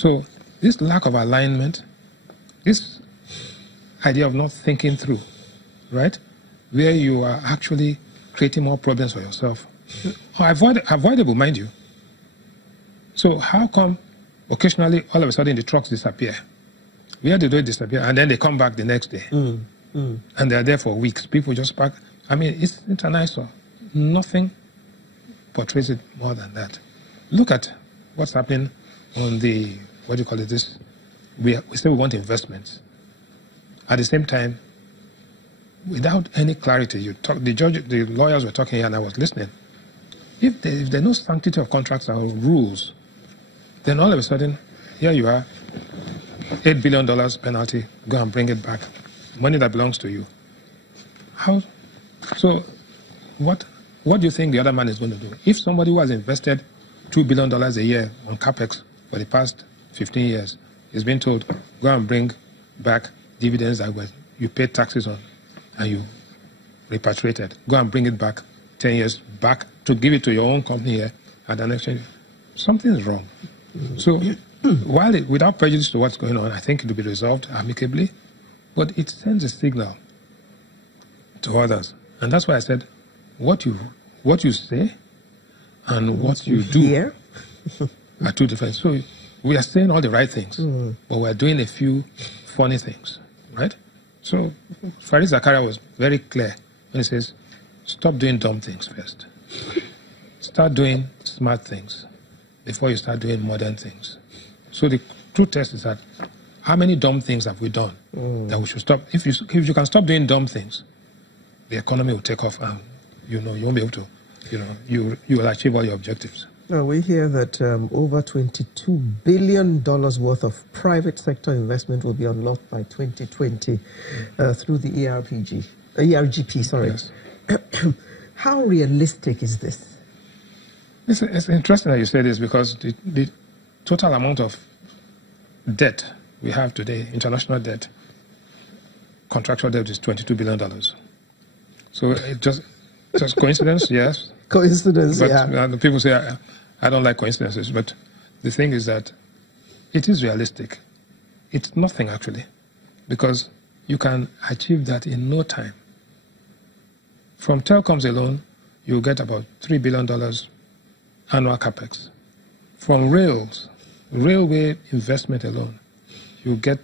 So this lack of alignment, this idea of not thinking through, right, where you are actually creating more problems for yourself, avoidable, mind you. So how come occasionally, all of a sudden, the trucks disappear? Where do they disappear? And then they come back the next day. And they're there for weeks. People just park. I mean, it's an eyesore. Nothing portrays it more than that. Look at what's happening on the, what do you call it, this? We say we want investments. At the same time, without any clarity, the lawyers were talking here and I was listening. If there's no sanctity of contracts or rules, then all of a sudden, here you are, $8 billion penalty, go and bring it back. Money that belongs to you. How? So what do you think the other man is going to do? If somebody who has invested $2 billion a year on CapEx for the past 15 years is being told, go and bring back dividends that you paid taxes on and you repatriated, go and bring it back 10 years back to give it to your own company here at an exchange, something is wrong. So while without prejudice to what's going on, I think it will be resolved amicably, but it sends a signal to others. And that's why I said, what you say and what you do are two different. So we are saying all the right things, but we're doing a few funny things, right? So Farid Zakaria was very clear when he says, stop doing dumb things first. Start doing smart things before you start doing modern things. So the true test is that how many dumb things have we done that we should stop? If you can stop doing dumb things, the economy will take off and you won't be able to, you will achieve all your objectives. Now, we hear that over $22 billion worth of private sector investment will be unlocked by 2020 through the ERGP, sorry. Yes. How realistic is this? It's interesting that you say this because the total amount of debt we have today, international debt, contractual debt is $22 billion. So it just coincidence, yes. Coincidence, but, yeah. People say, I don't like coincidences, but the thing is that it is realistic. It's nothing, actually, because you can achieve that in no time. From telecoms alone, you'll get about $3 billion annual capex. From railway investment alone, you'll get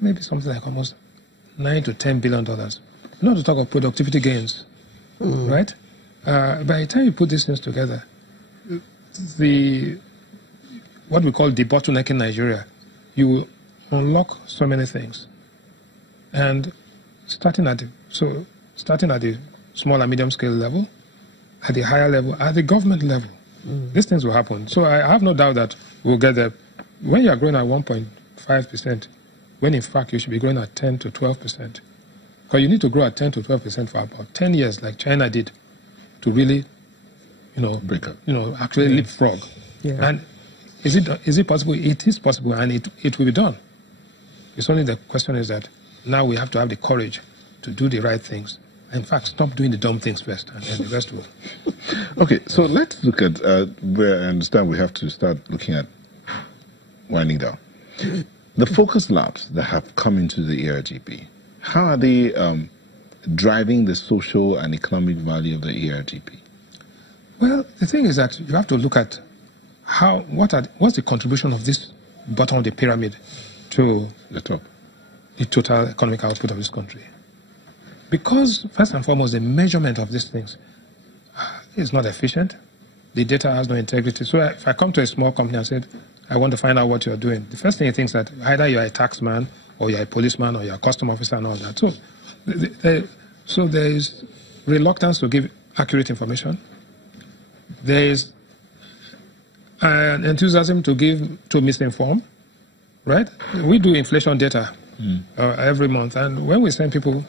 maybe something like almost $9 to $10 billion. Not to talk of productivity gains, right? By the time you put these things together, what we call debottlenecking Nigeria, you will unlock so many things. And starting at the small and medium scale level, at the higher level, at the government level, these things will happen. So I have no doubt that we'll get there. When you are growing at 1.5%, when in fact you should be growing at 10 to 12%, because you need to grow at 10 to 12% for about 10 years, like China did, to really, break up. Actually leapfrog. Yeah. And is it possible? It is possible, and it will be done. It's only the question is that now we have to have the courage to do the right things. In fact, stop doing the dumb things first, and then the rest will. Okay, so let's look at where I understand we have to start looking at winding down. The focus labs that have come into the ERGP, how are they driving the social and economic value of the ERGP? Well, the thing is that you have to look at what's the contribution of this bottom of the pyramid to The top. the total economic output of this country. Because, first and foremost, the measurement of these things is not efficient. The data has no integrity. So if I come to a small company and said, I want to find out what you're doing, the first thing he thinks that either you're a taxman or you're a policeman or you're a custom officer and all that. So there is reluctance to give accurate information. There is an enthusiasm to misinform, right? We do inflation data every month, and when we send people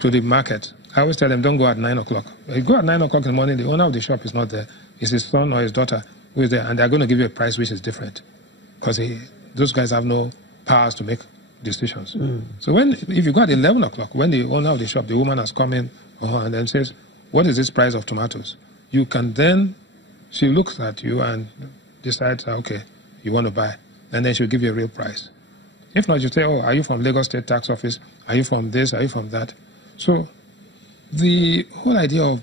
to the market, I always tell them, don't go at 9 o'clock. You go at 9 o'clock in the morning, the owner of the shop is not there. It's his son or his daughter who is there, and they're going to give you a price which is different because those guys have no powers to make decisions. So if you go at 11 o'clock, when the owner of the shop, the woman has come in and then says, what is this price of tomatoes? You can then, she looks at you and decides, okay, you want to buy. and then she'll give you a real price. If not, you say, oh, are you from Lagos State Tax Office? Are you from this? Are you from that? So the whole idea of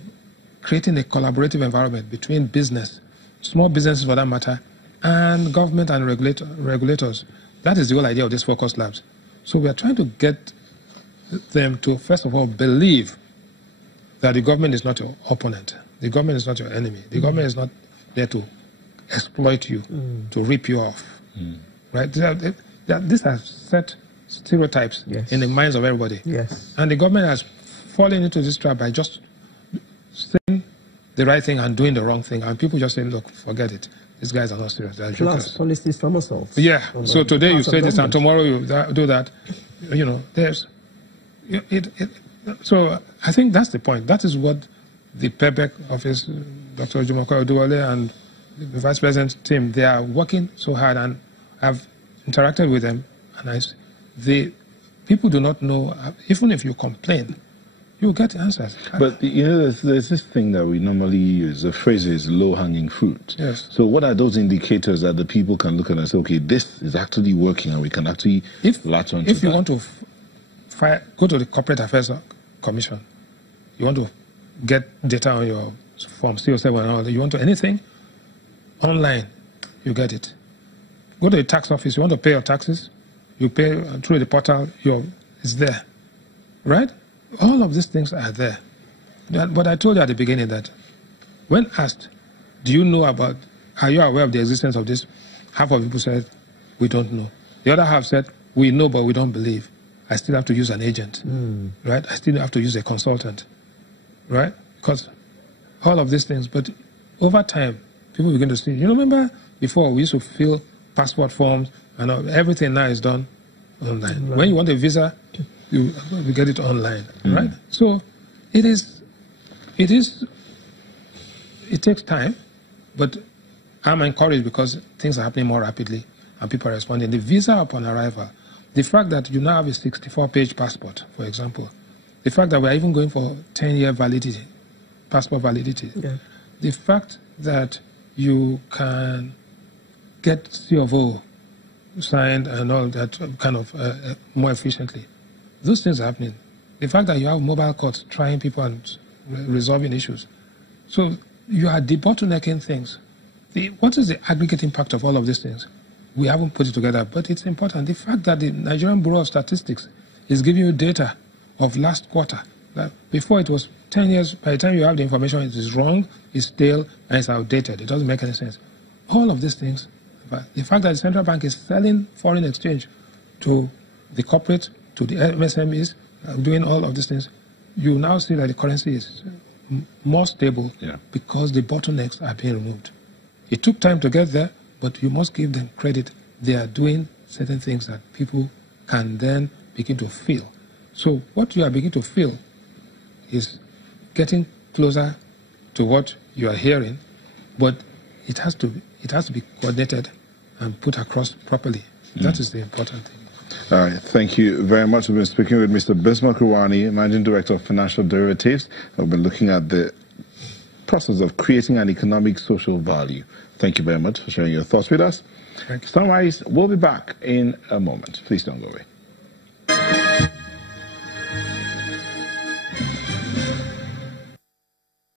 creating a collaborative environment between business, small businesses for that matter, and government and regulators, that is the whole idea of these focus labs. So we are trying to get them to, first of all, believe that the government is not your opponent. The government is not your enemy. The government is not there to exploit you, to rip you off. Right? These are set stereotypes in the minds of everybody. Yes. And the government has fallen into this trap by just saying the right thing and doing the wrong thing. And people just say, look, forget it. These guys are not serious. They're plus policies somersaults. Yeah. So today you say this and tomorrow you do that. You know, so I think that's the point. That is what the Bismaeck office, Dr. Jumoke Oduwole and the Vice President's team, they are working so hard, and I've interacted with them. And the people do not know, even if you complain, you get answers. But, you know, there's this thing that we normally use. The phrase is low-hanging fruit. Yes. So what are those indicators that the people can look at and say, okay, this is actually working and we can actually latch on to If you want to go to the Corporate Affairs Commission, you want to get data on your Form CO7 and all that, you want to anything, online, you get it. Go to the tax office, you want to pay your taxes, you pay through the portal, it's there. Right? All of these things are there. But I told you at the beginning that when asked, are you aware of the existence of this? Half of people said, we don't know. The other half said, we know, but we don't believe. I still have to use an agent, right? I still have to use a consultant, right? Because all of these things, but over time, people begin to see, you remember before we used to fill passport forms and everything now is done online. Right. When you want a visa, you get it online, right? So it takes time, but I'm encouraged because things are happening more rapidly and people are responding. The visa upon arrival, the fact that you now have a 64-page passport, for example, the fact that we're even going for 10-year validity, passport validity, the fact that you can get C of O signed and all that kind of more efficiently. Those things are happening. The fact that you have mobile courts trying people and resolving issues. So you are debottlenecking things. What is the aggregate impact of all of these things? We haven't put it together, but it's important. The fact that the Nigerian Bureau of Statistics is giving you data of last quarter. That before it was 10 years, by the time you have the information, it is wrong, it's stale, and it's outdated. It doesn't make any sense. All of these things, the fact that the central bank is selling foreign exchange to the corporate, to the MSMEs, doing all of these things, you now see that the currency is more stable because the bottlenecks are being removed. It took time to get there, but you must give them credit. They are doing certain things that people can then begin to feel. So what you are beginning to feel is getting closer to what you are hearing, but it has to be coordinated and put across properly. That is the important thing. All right, thank you very much. We've been speaking with Mr. Bismaeck Rewane, Managing Director of Financial Derivatives. We've been looking at the process of creating an economic social value. Thank you very much for sharing your thoughts with us. Thank you. Sunrise, we'll be back in a moment. Please don't go away.